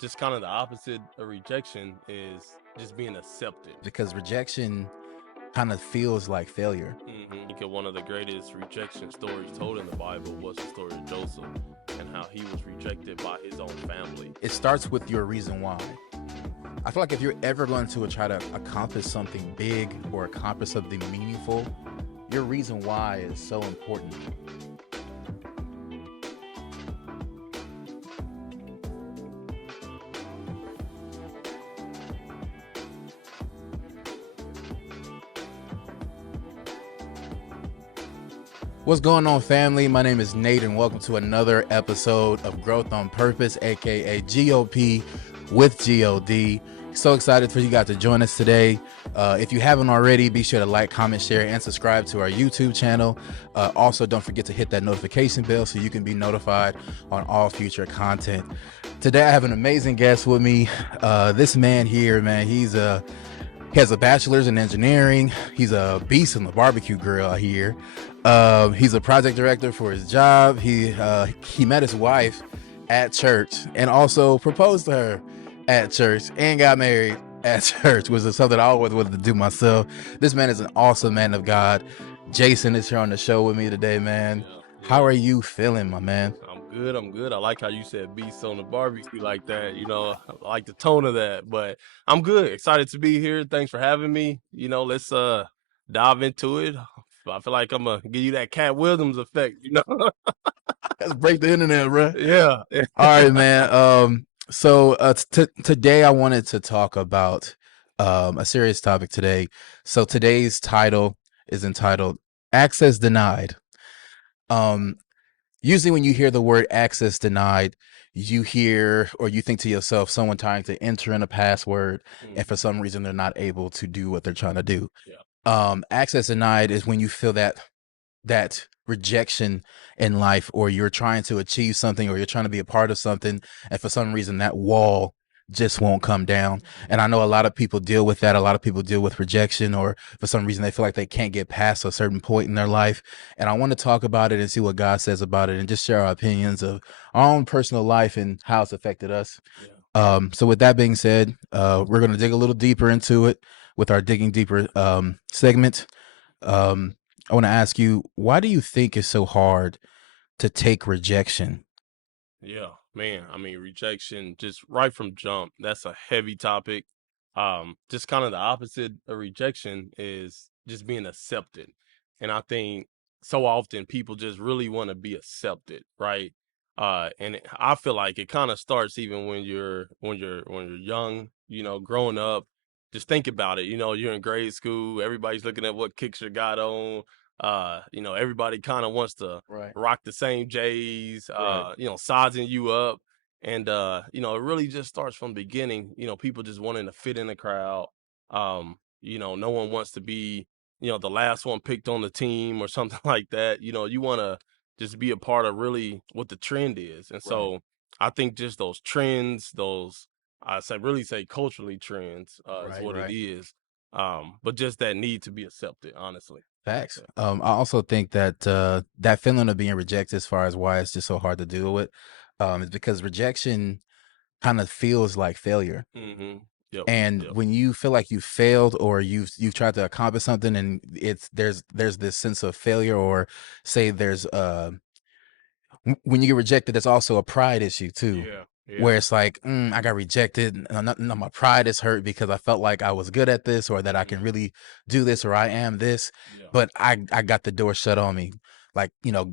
Just kind of the opposite of rejection is just being accepted. because rejection kind of feels like failure. I think one of the greatest rejection stories told in the Bible was the story of Joseph and how he was rejected by his own family. It starts with your reason why. I feel like if you're ever going to try to accomplish something big or accomplish something meaningful, your reason why is so important. What's going on, family? My name is Nate, and welcome to another episode of Growth on Purpose, aka GOP with GOD. So excited for you guys to join us today. If you haven't already, be sure to like, comment, share, and subscribe to our YouTube channel. Also, don't forget to hit that notification bell so you can be notified on all future content. Today, I have an amazing guest with me. This man here, man, he has a bachelor's in engineering. He's a beast in the barbecue grill here. He's a project director for his job. He met his wife at church and also proposed to her at church and got married at church, which is something I always wanted to do myself. This man is an awesome man of God. Jason is here on the show with me today, man. How are you feeling, my man? I'm good. I like how you said beast on the barbecue like that. I like the tone of that. But I'm good. Excited to be here. Thanks for having me. Let's dive into it. I feel like I'm gonna give you that Cat Williams effect. Let's break the internet, bro. Yeah. All right, man. So today I wanted to talk about a serious topic today. So today's title is entitled Access Denied. Um, Usually when you hear the word access denied, you hear or you think to yourself someone trying to enter in a password and for some reason they're not able to do what they're trying to do. Yeah. Access denied is when you feel that rejection in life, or you're trying to achieve something, or you're trying to be a part of something, and for some reason that wall just won't come down. And I know a lot of people deal with that. A lot of people deal with rejection, or for some reason they feel like they can't get past a certain point in their life. And I want to talk about it and see what God says about it, and just share our opinions of our own personal life and how it's affected us. So with that being said, we're going to dig a little deeper into it with our digging deeper segment. I want to ask you, why do you think it's so hard to take rejection? Yeah, man. I mean, rejection just right from jump. That's a heavy topic. Just kind of the opposite of rejection is just being accepted. And I think so often people just really want to be accepted, right? I feel like it kind of starts even when you're young, growing up. Just think about it. You're in grade school, everybody's looking at what kicks you got on. Everybody kind of wants to Right. rock the same J's, Right. sizing you up. And it really just starts from the beginning, people just wanting to fit in the crowd. No one wants to be, the last one picked on the team or something like that. You want to just be a part of really what the trend is. And Right. so I think just those trends, really say culturally trends, is Right. what it Right. is. But just that need to be accepted, honestly. Facts. Yeah. I also think that that feeling of being rejected, as far as why it's just so hard to deal with, is because rejection kind of feels like failure. Mm-hmm. Yep. And Yep. when you feel like you failed, or you've tried to accomplish something, and there's this sense of failure, or say there's when you get rejected, there's also a pride issue too, Yeah. Yeah. where it's like, I got rejected. My pride is hurt because I felt like I was good at this, or that I can Mhm. really do this, or I am this, Yeah. but I got the door shut on me. Like,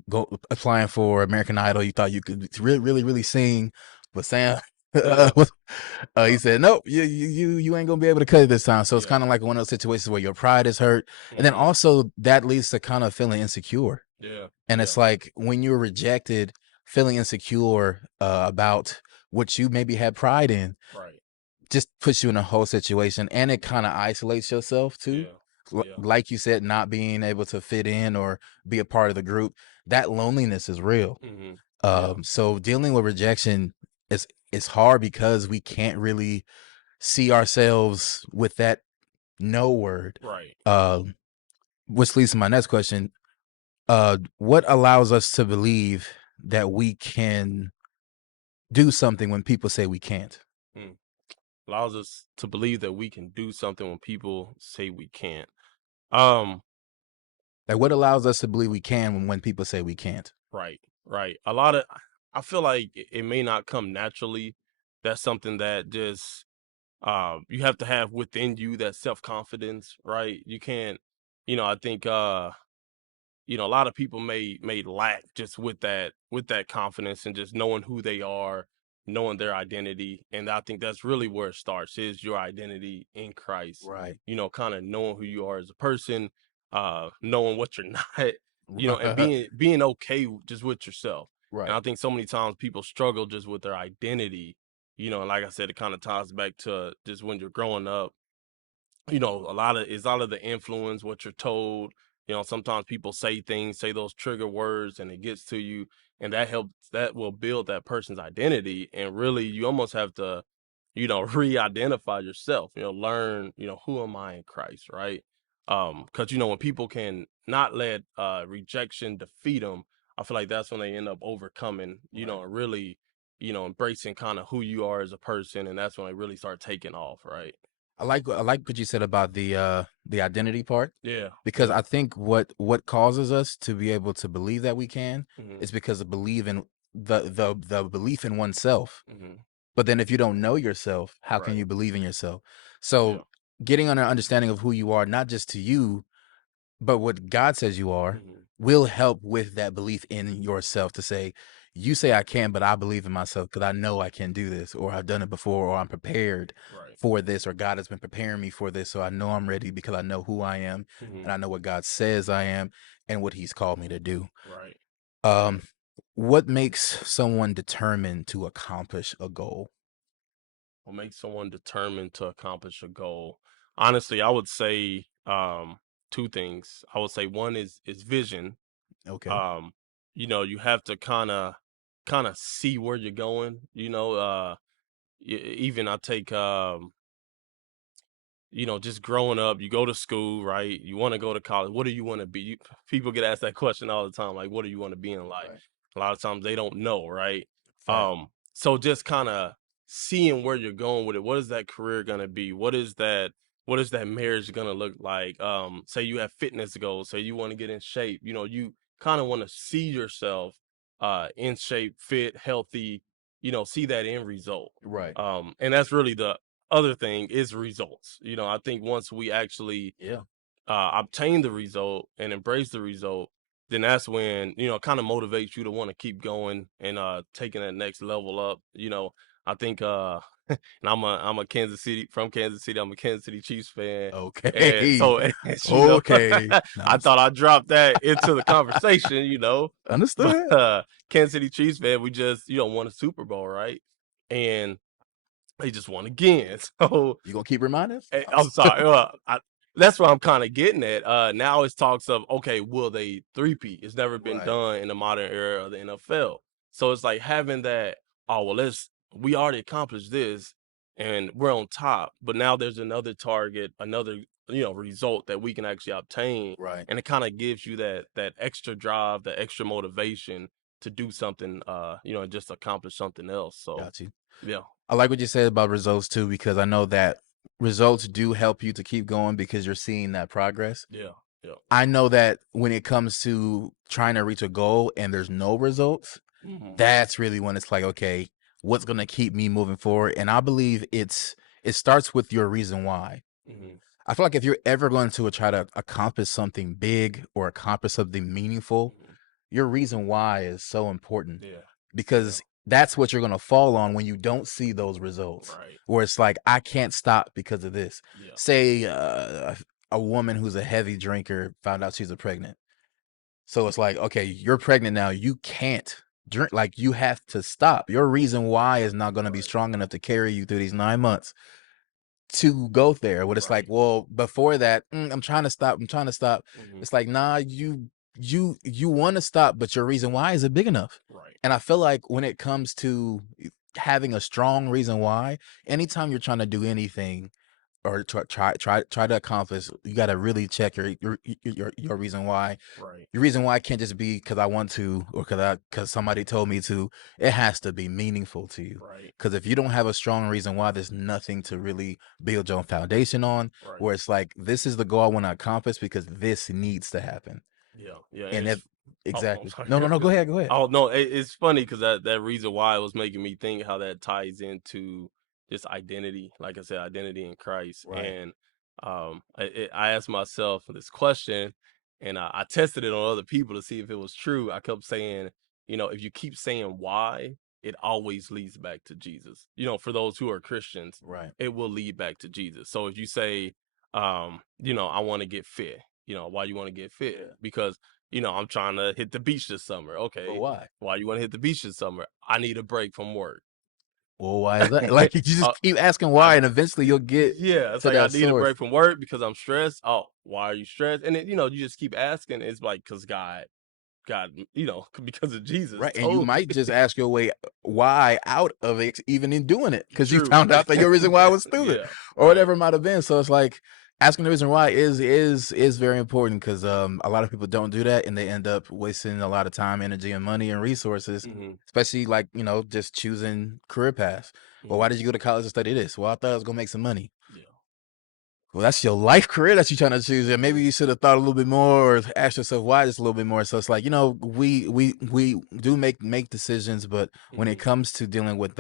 go applying for American Idol, you thought you could really, really, really sing, but Sam, Yeah. he Yeah. said, nope, you ain't gonna be able to cut it this time. So it's Yeah. kind of like one of those situations where your pride is hurt, and then Mhm. also that leads to kind of feeling insecure. Yeah. And Yeah. it's like when you're rejected, feeling insecure about what you maybe had pride in, Right. just puts you in a whole situation, and it kind of isolates yourself too. Yeah. Yeah. Like you said, not being able to fit in or be a part of the group, that loneliness is real. Mhm. Yeah. So dealing with rejection is hard because we can't really see ourselves with that no word. Right. Um, which leads to my next question. What allows us to believe that we can do something when people say we can't? Mm. Allows us to believe that we can do something when people say we can't. Um, Like, what allows us to believe we can when people say we can't? right, right. A lot of I feel like it may not come naturally. That's something that just you have to have within you, that self-confidence, right? You can't, I think a lot of people may lack just with that confidence and just knowing who they are, knowing their identity. And I think that's really where it starts, is your identity in Christ. Right. Kind of knowing who you are as a person, knowing what you're not, and Right. being okay just with yourself. And Right. I think so many times people struggle just with their identity, and like I said, it kind of ties back to just when you're growing up. A lot of the influence, what you're told. Sometimes people say things, say those trigger words, and it gets to you, and that will build that person's identity. And really, you almost have to, re-identify yourself. Learn, who am I in Christ, right? Because when people can not let rejection defeat them, I feel like that's when they end up overcoming, Right. and really, embracing kind of who you are as a person, and that's when they really start taking off, right? I like what you said about the identity part, Yeah, because yeah. I think what causes us to be able to believe that we can Mhm, is because of believe in the belief in oneself. mhm. But then if you don't know yourself, how can Right. you believe in yourself? Yeah. So getting an understanding of who you are, not just to you, but what God says you are, Mhm. will help with that belief in yourself to say, you say I can, but I believe in myself because I know I can do this, or I've done it before, or I'm prepared Right. for this, or God has been preparing me for this. So I know I'm ready because I know who I am and Mhm. I know what God says I am and what He's called me to do. Right. Um, what makes someone determined to accomplish a goal? What makes someone determined to accomplish a goal? Honestly, I would say two things. I would say one is vision. Okay. Um, you have to kind of see where you're going. Even I take just growing up, you go to school, right? You want to go to college. What do you want to be? People get asked that question all the time, like, what do you want to be in life? Right. A lot of times they don't know, right? Fact. So just kind of seeing where you're going with it. What is that career gonna be? What is that marriage gonna look like? Say you have fitness goals, say you want to get in shape. You kind of want to see yourself in shape, fit, healthy, see that end result. Right. And that's really the other thing, is results. I think once we actually Yeah. obtain the result and embrace the result, then that's when, kind of motivates you to want to keep going and taking that next level up. I think and I'm a Kansas City. I'm a Kansas City Chiefs fan. And Okay. so Okay. No, I thought I'd drop that into the conversation, but understood. Kansas City Chiefs fan, we just, won a Super Bowl, right? And they just won again. So You gonna keep reminding us? I'm sorry. That's what I'm kind of getting at. Now it's talks of, okay, will they three-peat? It's never been Right. done in the modern era of the NFL. So it's like having that. Oh well, we already accomplished this, and we're on top. But now there's another target, another result that we can actually obtain, Right. and it kind of gives you that extra drive, that extra motivation to do something. And just accomplish something else. So Got you. yeah, I like what you said about results too, because I know that results do help you to keep going because you're seeing that progress. yeah, yeah. I know that when it comes to trying to reach a goal and there's no results, Hmm. that's really when it's like, okay, what's gonna keep me moving forward? And I believe it starts with your reason why. Hmm. I feel like if you're ever going to try to accomplish something big or accomplish something meaningful, Hmm. your reason why is so important Yeah, yeah. because that's what you're going to fall on when you don't see those results. Right. Where it's like, I can't stop because of this. Yeah. Say a woman who's a heavy drinker found out she's pregnant. So it's like, okay, you're pregnant now. You can't drink. Like, you have to stop. Your reason why is not going to be Right. strong enough to carry you through these 9 months to go there. What it's like, Right. well, before that, I'm trying to stop. I'm trying to stop. Hmm. It's like, nah, you want to stop, but your reason why isn't big enough. Right. And I feel like when it comes to having a strong reason why, anytime you're trying to do anything, or try to accomplish, you got to really check your reason why. Right. Your reason why can't just be because I want to or because somebody told me to. It has to be meaningful to you. Right. Because if you don't have a strong reason why, there's nothing to really build your foundation on. Right. Where it's like, this is the goal I want to accomplish because this needs to happen. Yeah. Yeah. And And if it's I'm exactly, sorry. no, go ahead, go ahead. Oh no, it's funny because that reason why it was making me think how that ties into just identity. Like I said, identity in Christ. Right. And I asked myself this question, and I tested it on other people to see if it was true. I kept saying, if you keep saying why, it always leads back to Jesus. For those who are Christians, Right. it will lead back to Jesus. So if you say, I want to get fit. Why you want to get fit? Yeah. Because I'm trying to hit the beach this summer. But Okay. why? Why you want to hit the beach this summer? I need a break from work. Well, why is that? Like, you just uh, keep asking I why, and eventually you'll get yeah, it's to like I that need a source. break from work because I'm stressed. Oh, why are you stressed? And then, you just keep asking. It's like because God, because of Jesus Right. And you told might you. just ask your way why out of it, even in doing it, because you True. found out that your reason why was stupid Yeah. or Right. whatever it might have been. So it's like asking the reason why is very important because a lot of people don't do that and they end up wasting a lot of time, energy, and money and resources, Hmm. especially like, just choosing career paths. Well, why Hmm. did you go to college and study this? Well, I thought I was gonna make some money. Yeah. Well, that's your life career that you're trying to choose. And maybe Hmm. you should have thought a little bit more or asked yourself why just a little bit more. So it's like, we do make decisions, but when it Hmm. comes to dealing with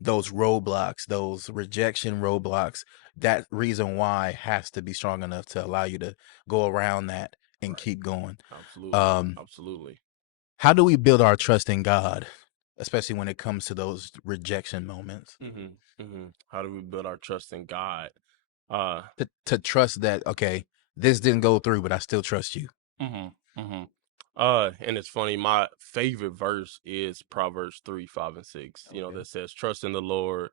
those roadblocks, those rejection roadblocks, that reason why has to be strong enough to allow you to go around that and Right. keep going. Absolutely. Um, Absolutely. how do we build our trust in God, especially when it comes to those rejection moments? Hmm. Hmm. How do we build our trust in God? Uh, To trust that, okay, this didn't go through, but I still trust you. hmm. Hmm. And it's funny, my favorite verse is Proverbs 3, 5, and 6, Okay. that says, trust in the Lord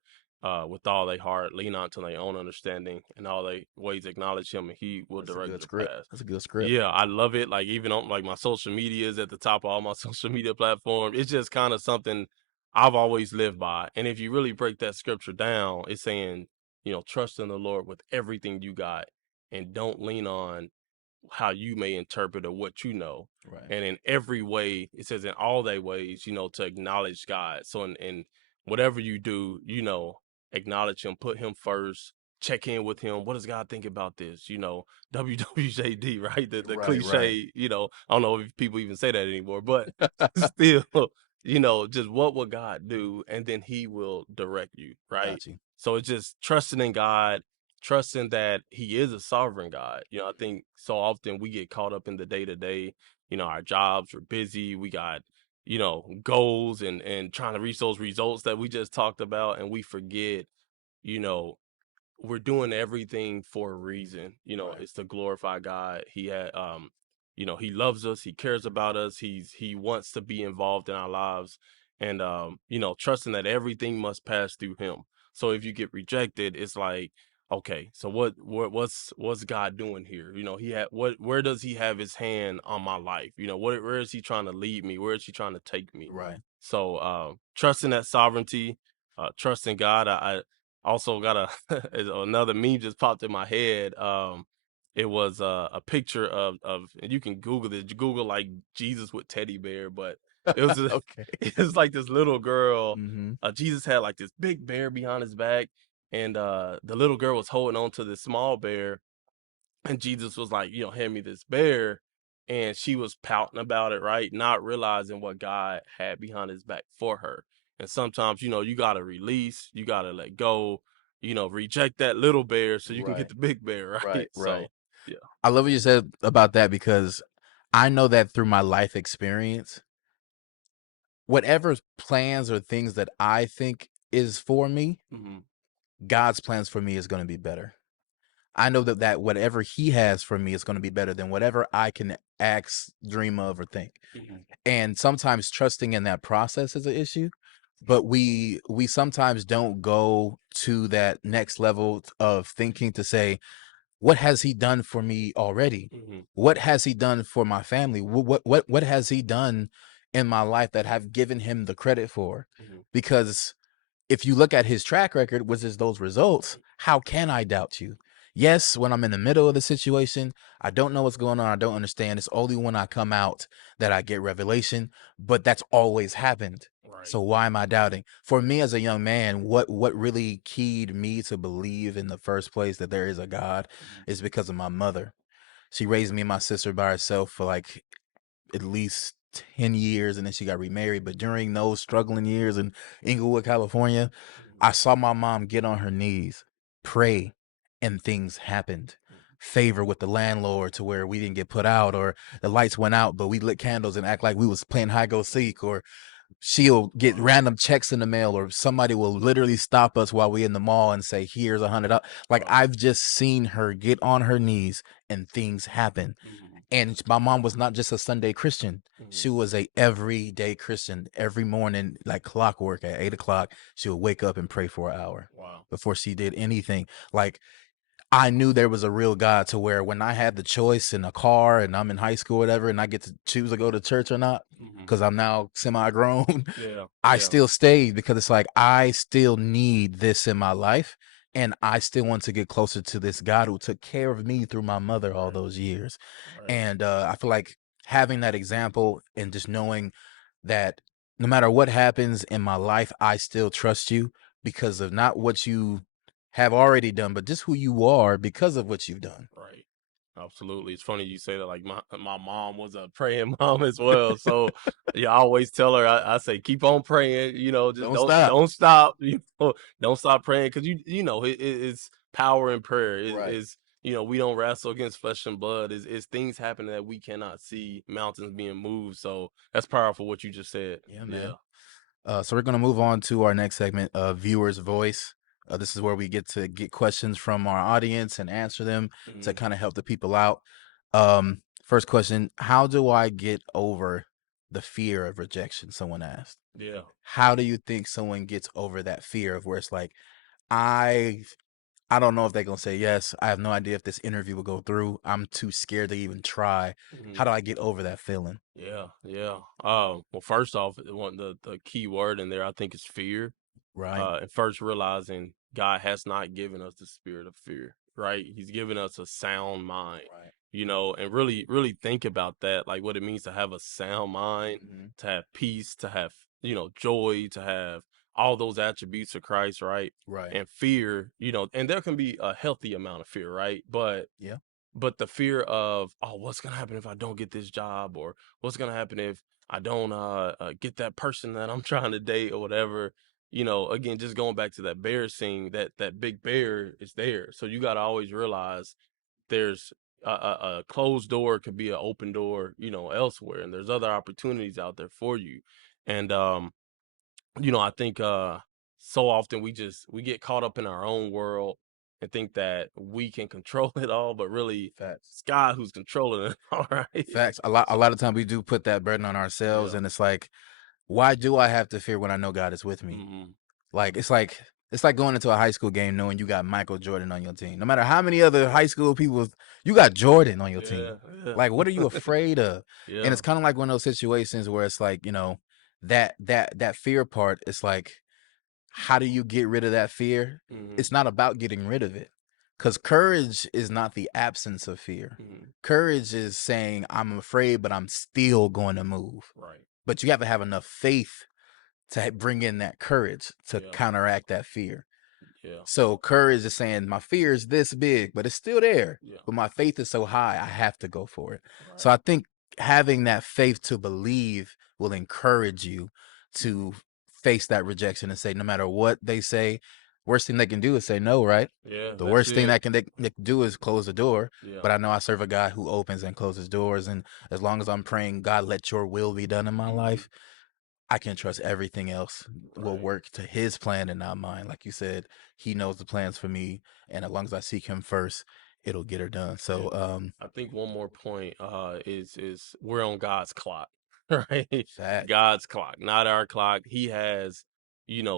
with all their heart, lean not to their own understanding, and all their ways acknowledge him, and he will That's a direct good your script. path. That's a good script. Yeah, I love it. Like even on like my social media is at the top of all my social media platforms. It's just kind of something I've always lived by. And if you really break that scripture down, it's saying, trust in the Lord with everything you got and don't lean on how you may interpret or what you know. Right. And in every way, it says in all their ways, to acknowledge God. So in whatever you do, acknowledge him, put him first, check in with him. What does God think about this? WWJD, right? The Right, right. cliche, I don't know if people even say that anymore, but still, just what will God do? And then he will direct you, right? Got you. So it's just trusting in God, trusting that he is a sovereign God. I think so often we get caught up in the day to day, our jobs, we're busy, we got, goals and trying to reach those results that we just talked about. And we forget, you know, we're doing everything for a reason. Right. It's to glorify God. He loves us, he cares about us, he wants to be involved in our lives. And trusting that everything must pass through him. So if you get rejected, it's like, okay, so what's God doing here? He had where does he have his hand on my life? Where is he trying to lead me? Where is he trying to take me? Right. So trusting that sovereignty, trusting God. I also got another meme just popped in my head. It was a picture of, and you can Google this. Google like Jesus with teddy bear, but it was Okay. it was like this little girl. Mm-hmm. Jesus had like this big bear behind his back, and the little girl was holding on to this small bear, and Jesus was like, hand me this bear. And she was pouting about it, right? Not realizing what God had behind his back for her. And sometimes, you got to release, you got to let go, reject that little bear so you can get Right. the big bear, right? Right. So, Right. yeah. I love what you said about that because I know that through my life experience, whatever plans or things that I think is for me, Hmm. God's plans for me is going to be better. I know that whatever he has for me is going to be better than whatever I can ask, dream of, or think. Hmm. And sometimes trusting in that process is an issue, but we sometimes don't go to that next level of thinking to say, what has he done for me already? Hmm. What has he done for my family? What has he done in my life that I've given him the credit for? Hmm. Because if you look at his track record, which is those results, how can I doubt you? Yes, when I'm in the middle of the situation, I don't know what's going on. I don't understand. It's only when I come out that I get revelation, but that's always happened. Right. So why am I doubting? For me as a young man, what really keyed me to believe in the first place that there is a God Mhm. is because of my mother. She raised me and my sister by herself for like at least 10 years, and then she got remarried. But during those struggling years in Inglewood, California, Mhm. I saw my mom get on her knees, pray, and things happened. Favor with the landlord to where we didn't get put out, or the lights went out, but we lit candles and act like we was playing hide go seek, or she'll get Wow. random checks in the mail, or somebody will literally stop us while we in the mall and say, here's $100. Like, Wow. I've just seen her get on her knees and things happen. Mhm. And my mom was not just a Sunday Christian. Mhm. She was a everyday Christian. Every morning, like clockwork at 8 o'clock, she would wake up and pray for an hour Wow. before she did anything. Like, I knew there was a real God, to where when I had the choice in a car and I'm in high school or whatever, and I get to choose to go to church or not, Mhm. because I'm now semi-grown, Yeah. I Yeah. still stayed, because it's like I still need this in my life. And I still want to get closer to this God who took care of me through my mother all Right. those years. Right. And I feel like having that example and just knowing that no matter what happens in my life, I still trust you because of not what you have already done, but just who you are because of what you've done. Right. Absolutely. It's funny you say that. Like my mom was a praying mom as well. So yeah, I always tell her, I say, keep on praying, just Don't don't stop. don't stop, don't stop praying, because it's power in prayer. Right. We don't wrestle against flesh and blood. Is things happening that we cannot see, mountains being moved. So that's powerful what you just said. Yeah, Yeah. man. So we're going to move on to our next segment of Viewer's Voice. This is where we get to get questions from our audience and answer them to Mhm. kind of help the people out. First question: how do I get over the fear of rejection? Someone asked. Yeah. How do you think someone gets over that fear of where it's like, I I don't know if they're gonna say yes. I have no idea if this interview will go through. I'm too scared to even try. Mhm. How do I get over that feeling? Yeah. Yeah. Well, first off, the key word in there, I think, is fear. Right. And first realizing God has not given us the spirit of fear, right? He's given us a sound mind, Right. and really, really think about that, like what it means to have a sound mind, Mm-hmm. to have peace, to have, joy, to have all those attributes of Christ, right? Right. And fear, and there can be a healthy amount of fear, right? Yeah. But the fear of, oh, what's gonna happen if I don't get this job, or what's gonna happen if I don't get that person that I'm trying to date or whatever. Again, just going back to that bear scene, that big bear is there. So you got to always realize there's a closed door could be an open door, elsewhere, and there's other opportunities out there for you. And I think so often we get caught up in our own world and think that we can control it all, but really Facts. it's God who's controlling it. All right. Facts. A So lot of time we do put that burden on ourselves, yeah. and it's like, why do I have to fear when I know God is with me? Hmm. Like it's like going into a high school game knowing you got Michael Jordan on your team. No matter how many other high school people, you got Jordan on your team. Yeah. Yeah. Like, what are you afraid of? And Yeah. it's kind of like one of those situations where it's like, that fear part. It's like, how do you get rid of that fear? Hmm. It's not about getting rid of it, because courage is not the absence of fear. Hmm. Courage is saying, I'm afraid, but I'm still going to move. Right. But you have to have enough faith to bring in that courage to Yeah. counteract that fear. Yeah. So courage is saying my fear is this big, but it's still there. Yeah. But my faith is so high, I have to go for it. So Right. I think having that faith to believe will encourage you to face that rejection and say, no matter what they say, worst thing they can do is say no, right? Yeah. The That's worst thing it. they can do is close the door. Yeah. But I know I serve a God who opens and closes doors. And as long as I'm praying, God, let your will be done in my Hmm. life, I can trust everything else will Right. work to his plan and not mine. Like you said, he knows the plans for me, and as long as I seek him first, it'll get her done. Yeah. So, I think one more point is we're on God's clock, right? facts. God's clock, not our clock. He has,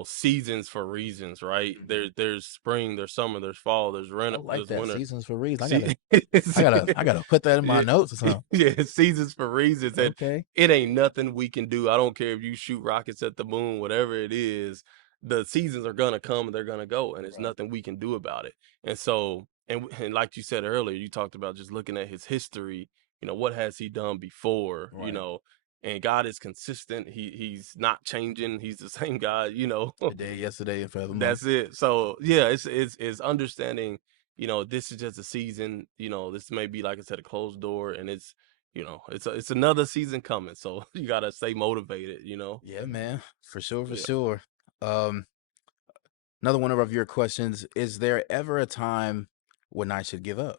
seasons for reasons, right? Mhm. There's spring, there's summer, there's fall, I like there's that. winter. Seasons for reasons. See, I gotta put that in my yeah, notes or something. yeah, seasons for reasons, and Okay. it ain't nothing we can do. I don't care if you shoot rockets at the moon, whatever it is. the seasons are gonna come and they're gonna go, and it's Right. nothing we can do about it. And so, and like you said earlier, you talked about just looking at his history. What has he done before? Right. And God is consistent. He's not changing. He's the same God. Today, yesterday, and forevermore. That's it. So yeah, it's understanding. This is just a season. This may be, like I said, a closed door, and it's another season coming. So you gotta stay motivated. Yeah, man. For sure, for Yeah. sure. Um, Another one of your questions, is there ever a time when I should give up?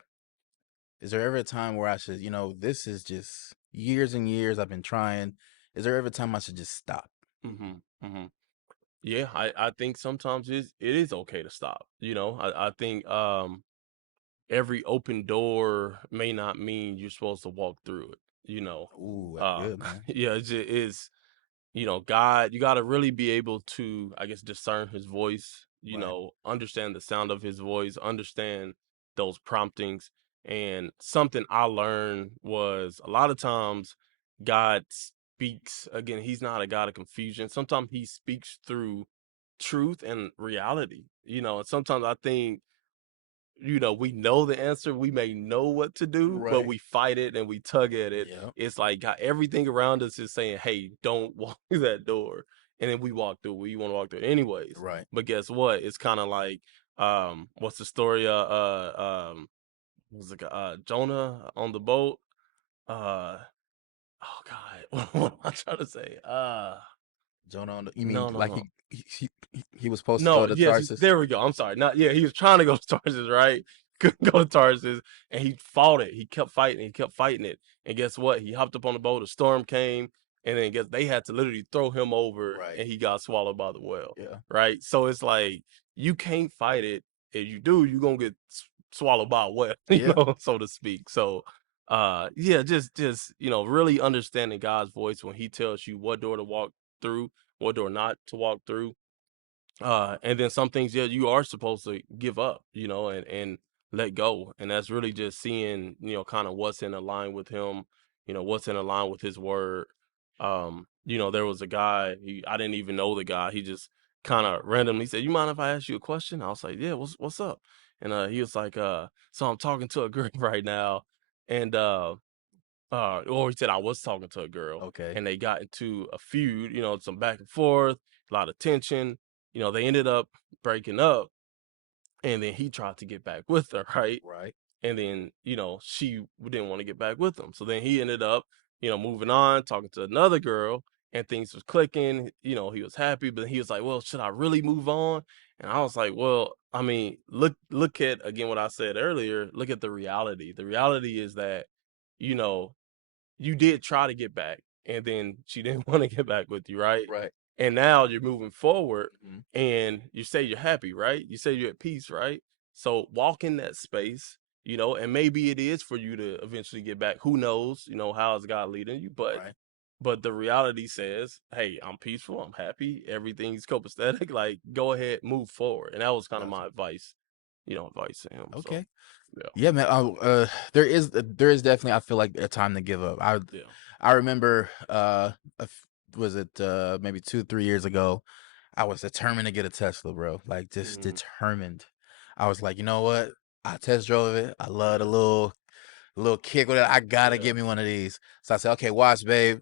Is there ever a time where I should, this is just years and years I've been trying. Is there ever a time I should just stop? hmm hmm Yeah, I think sometimes it is okay to stop. I think every open door may not mean you're supposed to walk through it. You know, Ooh, that's uh, good, man. yeah, God, you got to really be able to, I guess, discern his voice, Right. understand the sound of his voice, understand those promptings. And something I learned was a lot of times God speaks, again, he's not a God of confusion. Sometimes he speaks through truth and reality, and sometimes I think we know the answer. We may know what to do, but Right. we fight it and we tug at it. Yeah. It's like got everything around us is saying, "Hey, don't walk through that door," and then we walk through. We want to walk through it anyways. Right. But guess what? It's kind of like, what's the story? Was it Jonah on the boat? Uh, oh God, what am I trying to say? Jonah, you mean No, no, like no. he was supposed to No, go to yes, Tarsus? there we go. I'm sorry. Not yeah, he was trying to go to Tarsus, right? Couldn't go to Tarsus, and he fought it. He kept fighting. He kept fighting it. And guess what? He hopped up on the boat. A storm came, and then guess they had to literally throw him over, Right. and he got swallowed by the whale. Yeah. Right. So it's like you can't fight it. If you do, you're gonna get swallowed by a whale, Yeah. so to speak. So, yeah, just really understanding God's voice when He tells you what door to walk through, what door not to walk through, and then some things, yeah, you are supposed to give up, and let go. And that's really just seeing, kind of what's in line with him, what's in line with his word. There was a guy, I didn't even know the guy. He just kind of randomly said, "You mind if I ask you a question?" I was like, "Yeah, what's up?" And he was like, "So I'm talking to a girl right now, and or he said I was talking to a girl, Okay. and they got into a feud, some back and forth, a lot of tension. They ended up breaking up, and then he tried to get back with her, right? Right. And then, she didn't want to get back with him. So then he ended up, moving on, talking to another girl, and things was clicking. He was happy, but he was like, "Well, should I really move on?" And I was like, "Well, I mean, look at again what I said earlier. Look at the reality. The reality is that, you know, you did try to get back, and then she didn't want to get back with you, right? Right. And now you're moving forward, Mhm. and you say you're happy, right? You say you're at peace, right? So walk in that space, and maybe it is for you to eventually get back. Who knows? How is God leading you? But Right. but the reality says, hey, I'm peaceful, I'm happy, everything's copacetic. Like, go ahead, move forward. And that was kind of Gotcha. my advice to him. So Okay. yeah, Yeah, man. There is definitely, I feel like, a time to give up. yeah. I remember was it maybe 2 3 years ago, I was determined to get a Tesla, bro. Like, just hmm determined. I was like, you know what? I test drove it. I love the little kick with it. I gotta Yeah. get me one of these. So I said, okay, watch, babe.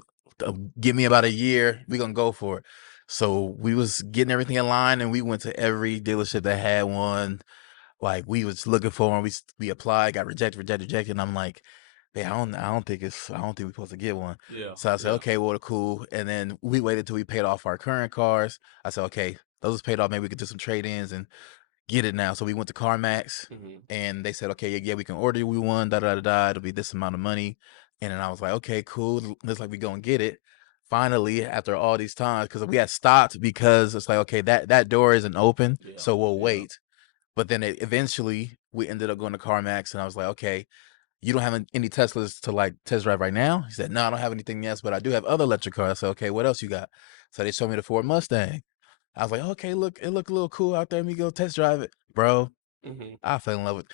Give me about a year. We gonna go for it. So we was getting everything in line, and we went to every dealership that had one. Like, we was looking for one. We applied, got rejected. And I'm like, man, I don't think we're supposed to get one. Yeah. So I said, Yeah. okay, well, cool. And then we waited till we paid off our current cars. I said, okay, those is paid off. Maybe we could do some trade-ins and get it now. So we went to CarMax, hmm and they said, okay, yeah, we can order you one, da da da da. It'll be this amount of money. And then I was like, okay, cool. Looks like we gonna get it. Finally, after all these times, because we had stopped because it's like, okay, that door isn't open, Yeah. so we'll Yeah. wait. But then eventually we ended up going to CarMax, and I was like, okay, you don't have any Teslas to like test drive right now? He said, no, I don't have anything else, but I do have other electric cars. I said, okay, what else you got? So they showed me the Ford Mustang. I was like, okay, look, it looked a little cool out there. Let me go test drive it. Bro, hmm I fell in love with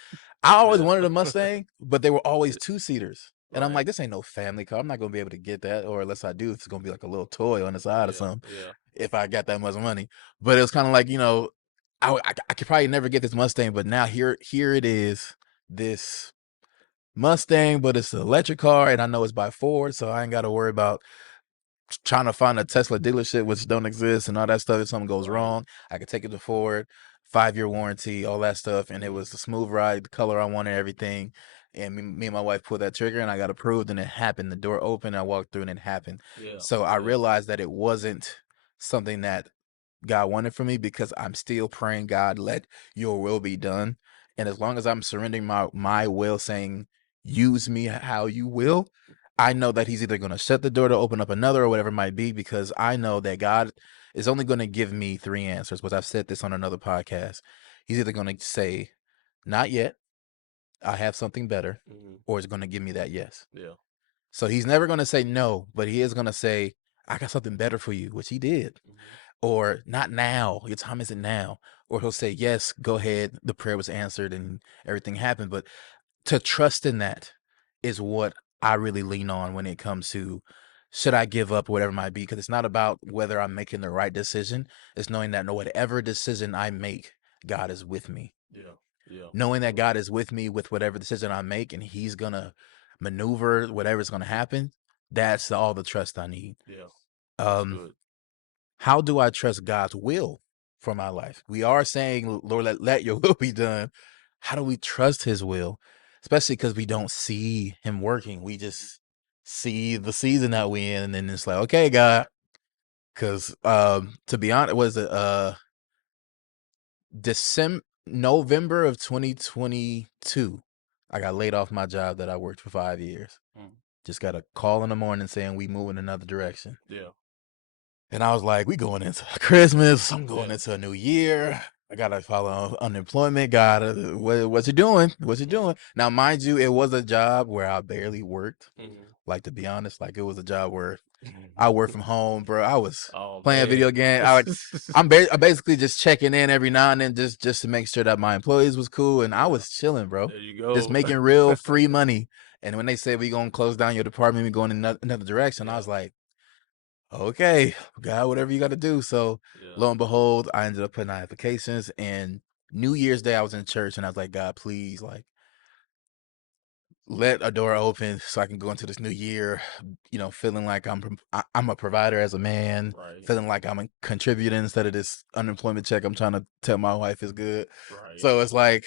I always Yeah. wanted a Mustang, but they were always Yeah. two-seaters. And I'm Right. like, this ain't no family car. I'm not gonna be able to get that. Or unless I do, it's gonna be like a little toy on the side or Yeah. something. Yeah. if I got that much money. But it was kind of like, I could probably never get this Mustang, but now here it is, this Mustang, but it's an electric car, and I know it's by Ford, so I ain't got to worry about trying to find a Tesla dealership which don't exist and all that stuff. If something goes Right. wrong, I could take it to Ford, 5-year warranty, all that stuff, and it Mhm. was a smooth ride, the color I wanted, everything. And me and my wife pulled that trigger, and I got approved, and it happened. The door opened, I walked through, and it happened. Yeah. So I Yeah. realized that it wasn't something that God wanted for me, because I'm still praying, God, let your will be done. And as long as I'm surrendering my will, saying, use me how you will, I know that he's either going to shut the door to open up another or whatever it might be, because I know that God is only going to give me three answers, but I've said this on another podcast. He's either going to say, not yet, I have something better, Mhm. or he's going to give me that yes. Yeah. So he's never going to say no, but he is going to say, I got something better for you, which he did. Mhm. Or not now, your time isn't now. Or he'll say, yes, go ahead, the prayer was answered and everything happened. But to trust in that is what I really lean on when it comes to, should I give up, whatever it might be, because it's not about whether I'm making the right decision. It's knowing that no, whatever decision I make, God is with me. Yeah. Yeah. Knowing that Yeah. God is with me with whatever decision I make, and he's gonna maneuver whatever's gonna happen, that's all the trust I need. Yeah. That's um good. how do I trust God's will for my life? We are saying, Lord, let your will be done. How do we trust his will? Especially because we don't see him working. We just see the season that we in, and then it's like, okay, God. Because to be honest, was it December, November of 2022? I got laid off my job that I worked for 5 years. Mm. Just got a call in the morning saying we move in another direction. Yeah. And I was like, we going into Christmas. I'm going Yeah. into a new year. I gotta follow unemployment. Gotta, what you doing? What you Mhm. doing? Now, mind you, it was a job where I barely worked. Mhm. Like, to be honest, like, it was a job where I work from home, bro. I was Oh playing man. video game. I'm basically just checking in every now and then, just to make sure that my employees was cool, and I Yeah. was chilling, bro. There you Just go. making real free money. And when they said we gonna close down your department, we going in another direction, I Yeah. was like, okay, God, whatever you got to do. So Yeah. lo and behold, I ended up putting out applications, and New Year's Day I was in church, and I was like, God, please, like, let a door open so I can go into this new year, feeling like I'm a provider as a man, Right. feeling like I'm contributing instead of this unemployment check I'm trying to tell my wife is good. Right. So it's like,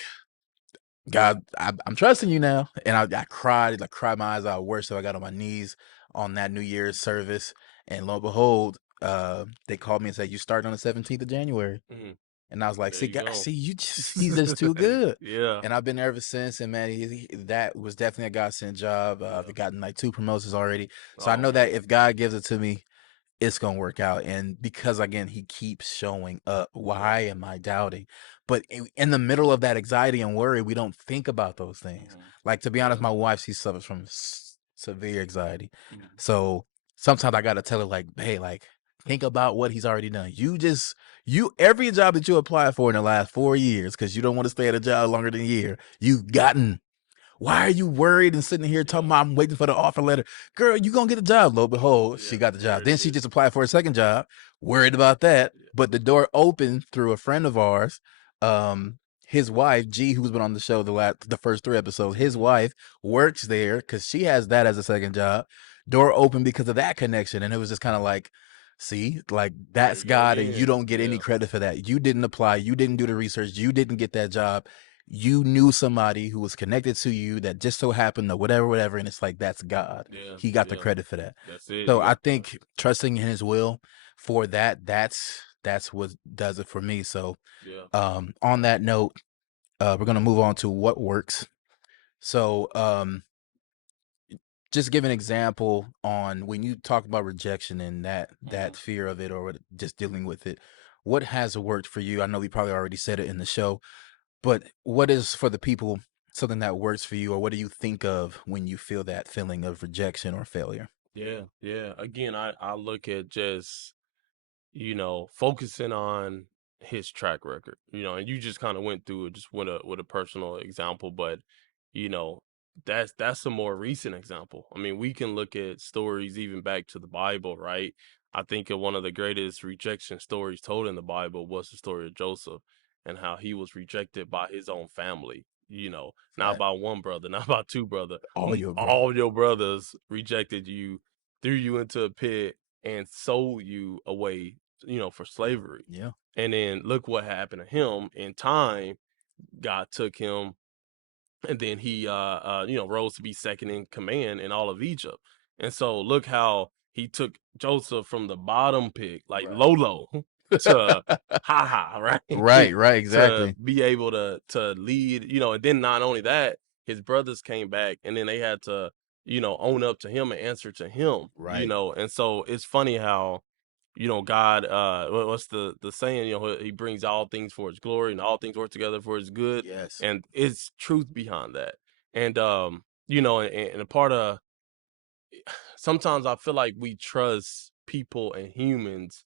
God, I'm trusting you now. And I cried, cried my eyes out worse. So I got on my knees on that New Year's service. And lo and behold, they called me and said, you start on the 17th of January. Mhm. And I was like, There see, you God, go. see, he's just too good. Yeah. And I've been there ever since. And man, that was definitely a God sent job. Yeah. I've gotten like 2 promotions already. So I Oh know that man. if God gives it to me, it's gonna work out. And because again, he keeps showing up. Yeah. Why am I doubting? But in the middle of that anxiety and worry, we don't think about those things. Mhm. Like, to be honest, Yeah. my wife, she suffers from severe anxiety. Mhm. So sometimes I gotta tell her, like, hey, like, think about what he's already done. You every job that you apply for in the last 4 years, because you don't want to stay at a job longer than a year, you've gotten. Why are you worried and sitting here talking Yeah. about I'm waiting for the offer letter? Girl, you gonna get a job. Lo and behold, she Yeah. got the There job. it Then she is. just applied for a second job, worried about that. Yeah. But the door opened through a friend of ours. His wife, G, who's been on the show the first 3 episodes, his Mhm. wife works there because she has that as a second job. Door opened because of that connection. And it was just kind of like, see, like, There that's you go God, and you again. don't get any Yeah. credit for that. You didn't apply, you didn't do the research, you didn't get that job. You knew somebody who was connected to you that just so happened, or whatever, and it's like, that's God. Yeah. He got the Yeah. credit for that. That's it. So You I got the. think trusting in his will for that's what does it for me. So Yeah. on that note, we're gonna move on to what works. So just give an example on when you talk about rejection and that Mhm. fear of it, or just dealing with it. What has worked for you? I know we probably already said it in the show, but what is for the people something that works for you, or what do you think of when you feel that feeling of rejection or failure? Yeah. Yeah. Again, I look at just focusing on his track record, and you just kind of went through it just with a personal example, but you know, that's a more recent example. I mean, we can look at stories even back to the Bible, right? I think one of the greatest rejection stories told in the Bible was the story of Joseph and how he was rejected by his own family. Not Fact. by one brother, not by two brother. All your brother. All your brothers rejected you, threw you into a pit, and sold you away, for slavery. Yeah. And then look what happened to him. In time, God took him, and then he rose to be second in command in all of Egypt. And so look how he took Joseph from the bottom pick, like Right. Lolo, to ha, right? Right, To exactly. be able to lead, and then not only that, his brothers came back, and then they had to, own up to him and answer to him, Right. and so it's funny how, God, what's the saying? He brings all things for his glory, and all things work together for his good, Yes. and it's truth behind that. And and a part of, sometimes I feel like we trust people and humans,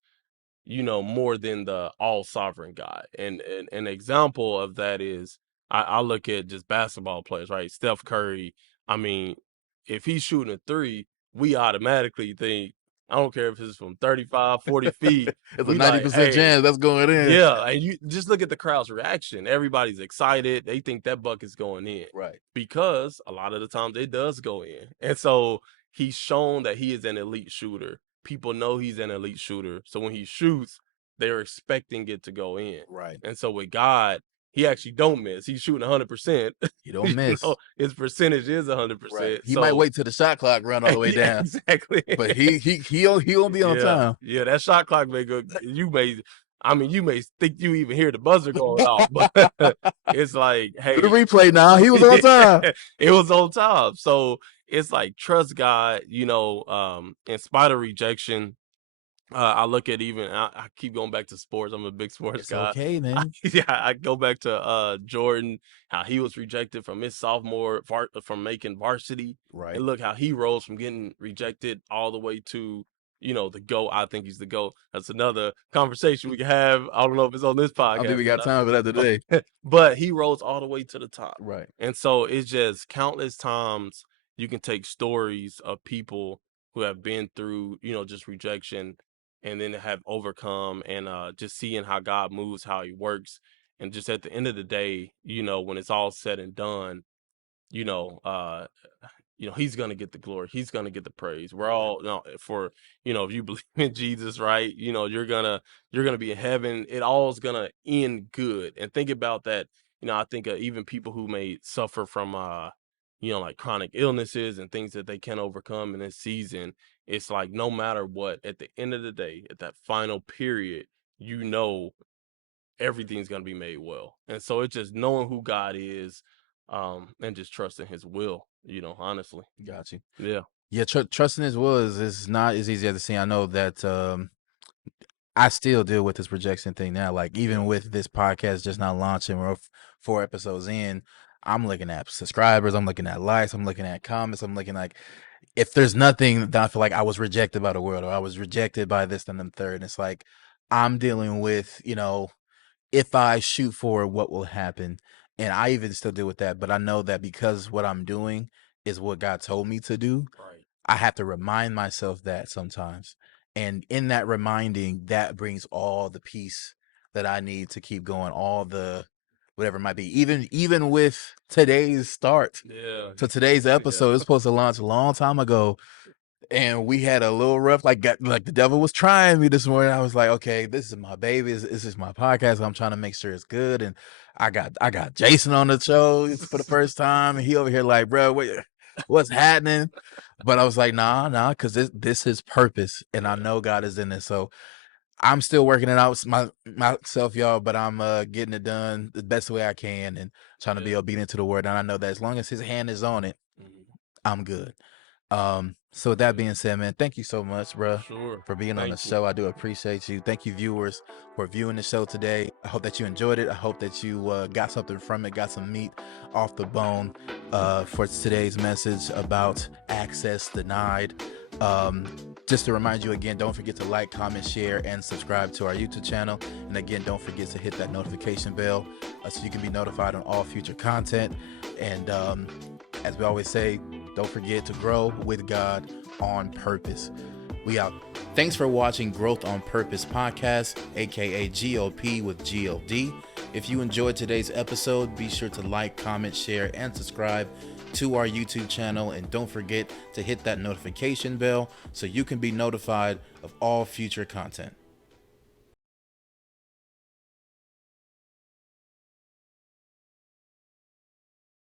more than the all sovereign God. And an example of that is, I look at just basketball players, right? Steph Curry. I mean, if he's shooting a three, we automatically think, I don't care if it's from 35, 40 feet, It's a we like, 90% hey, chance that's going in. yeah, and you just look at the crowd's reaction. Everybody's excited. They think that bucket's going in, Right. because a lot of the times it does go in. And so he's shown that he is an elite shooter. People know he's an elite shooter. So when he shoots, they're expecting it to go in. Right. And so with God, he actually don't miss. He's shooting 100%. You don't miss. His percentage is Right. 100%. He might So wait till the shot clock run all the way yeah, down. exactly. But he'll be on Yeah, time. yeah, that shot clock may go. You may think you even hear the buzzer going off, but it's like, Do the hey, replay now. He was on time. it was on time. So it's like, trust God. In spite of rejection, I look at, even I keep going back to sports. I'm a big sports It's guy. okay, man. I go back to Jordan, how he was rejected from his sophomore from making varsity, Right. and look how he rose from getting rejected all the way to, the GOAT. I think he's the GOAT. That's another conversation we can have. I don't know if it's on this I don't think podcast we or got not. time for that today. But he rose all the way to the top. Right. And so it's just countless times you can take stories of people who have been through, just rejection, and then have overcome, and just seeing how God moves, how he works. And just at the end of the day, when it's all said and done, you know, uh, he's gonna get the glory. He's gonna get the praise. We're all, for, if you believe in Jesus, right? You're gonna be in heaven. It all's gonna end good. And think about that. I think even people who may suffer from like chronic illnesses and things that they can't overcome in this season. It's like, no matter what, at the end of the day, at that final period, you know everything's gonna be made well. And so it's just knowing who God is, and just trusting his will, honestly. Got you. Yeah. Yeah, trusting his will is not as easy as it seems. I know that I still deal with this rejection thing now. Like, even with this podcast just not launching, we're 4 episodes in. I'm looking at subscribers. I'm looking at likes. I'm looking at comments. I'm looking like, if there's nothing that I feel like I was rejected by the world, or I was rejected by this and the third. And it's like, I'm dealing with, if I shoot forward, what will happen? And I even still deal with that. But I know that because what I'm doing is what God told me to do, Right. I have to remind myself that sometimes. And in that reminding, that brings all the peace that I need to keep going, all the whatever it might be. Even with today's start. Yeah. So today's episode Yeah. is supposed to launch a long time ago. And we had a little rough, like the devil was trying me this morning. I was like, okay, this is my baby. This is my podcast. I'm trying to make sure it's good. And I got Jason on the show for the first time, and he over here like, bro, what's happening? But I was like, nah, because this is purpose, and I know God is in this. So I'm still working it out myself, y'all, but I'm getting it done the best way I can, and trying to be obedient to the word. And I know that as long as his hand is on it, I'm good. So with that being said, man, thank you so much, bro, Sure. for being on the Thank you. show. I do appreciate you. Thank you, viewers, for viewing the show today. I hope that you enjoyed it. I hope that you got something from it, got some meat off the bone for today's message about access denied. Just to remind you again, don't forget to like, comment, share, and subscribe to our YouTube channel. And again, don't forget to hit that notification bell so you can be notified on all future content. And as we always say, don't forget to grow with God on purpose. We out. Thanks for watching Growth on Purpose podcast, aka GOP with GOD. If you enjoyed today's episode, be sure to like, comment, share, and subscribe to our YouTube channel. And don't forget to hit that notification bell so you can be notified of all future content.